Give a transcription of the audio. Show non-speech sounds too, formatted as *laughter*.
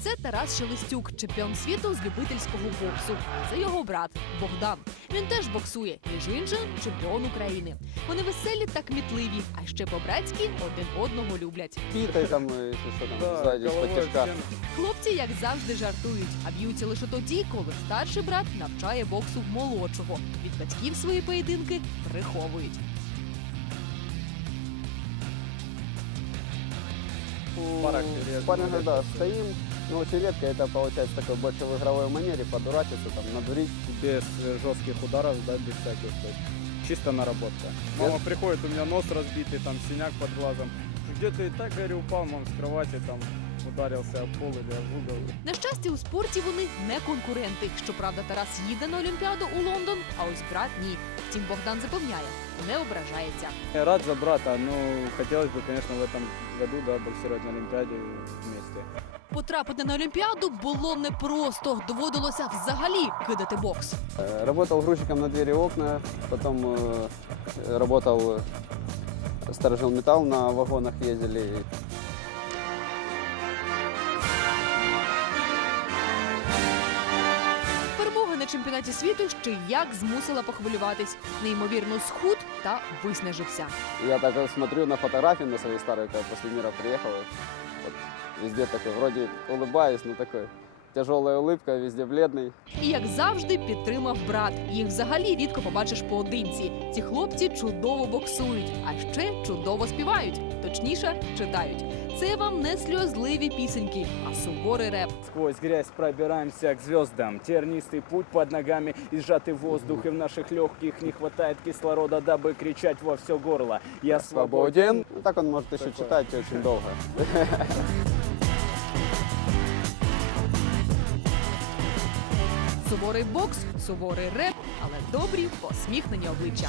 Це Тарас Шелестюк, чемпіон світу з любительського боксу. Це його брат Богдан. Він теж боксує, між іншим, чемпіон України. Вони веселі та кмітливі, а ще по-братськи один одного люблять. Питай там, э, если там, тяжка. Хлопці, як завжди, жартують, а б'ються лише тоді, коли старший брат навчає боксу молодшого. Від батьків свої поєдинки приховують. У Характере, спарринга, ну, да, это- стоим. Но очень редко это получается такой больше в игровой манере, подурачиться, там, надурить. Без э, жестких ударов, да, без всяких. то есть чисто наработка. Мама приходит, у меня нос разбитый, там синяк под глазом. Где ты и так, говорю, упал, мам, с кровати, там ударился об пол или об угол. На щастя, у спорті вони не конкуренти. Щоправда, Тарас їде на Олімпіаду у Лондон, а ось брат ні. Втім, Богдан запевняє, не ображається. Я рад за брата, но хотелось бы, конечно, в этом году, да, боксировать на Олимпиаде вместе. Потрапити на Олімпіаду було непросто. Доводилося взагалі кидати бокс. Э, Работал грузчиком на двери и окна, потом э, работал, э, сторожил металл, на вагонах ездили. Чемпіонаті світу ще як змусила похвилюватись. Неймовірно схуд та виснажився. Я так смотрю на фотографії на свої старые, когда після міра приїхала. От, везде такой, вроде улыбаюсь, но такой тяжелая улыбка, везде бледный. І як завжди підтримав брат. Їх взагалі рідко побачиш поодинці. Ці хлопці чудово боксують, а ще чудово співають, точніше читають. Це вам не сльозливі пісеньки, а суворий реп. Сквозь грязь пробираемся к звездам. Тернистый путь под ногами и сжатый воздух. И в наших легких не хватает кислорода, дабы кричать во все горло. Я свободен. Свободен. Ну, так он может еще Такое. читать очень долго. *laughs* Суворий бокс, суворий реп, але добрі посміхнені обличчя.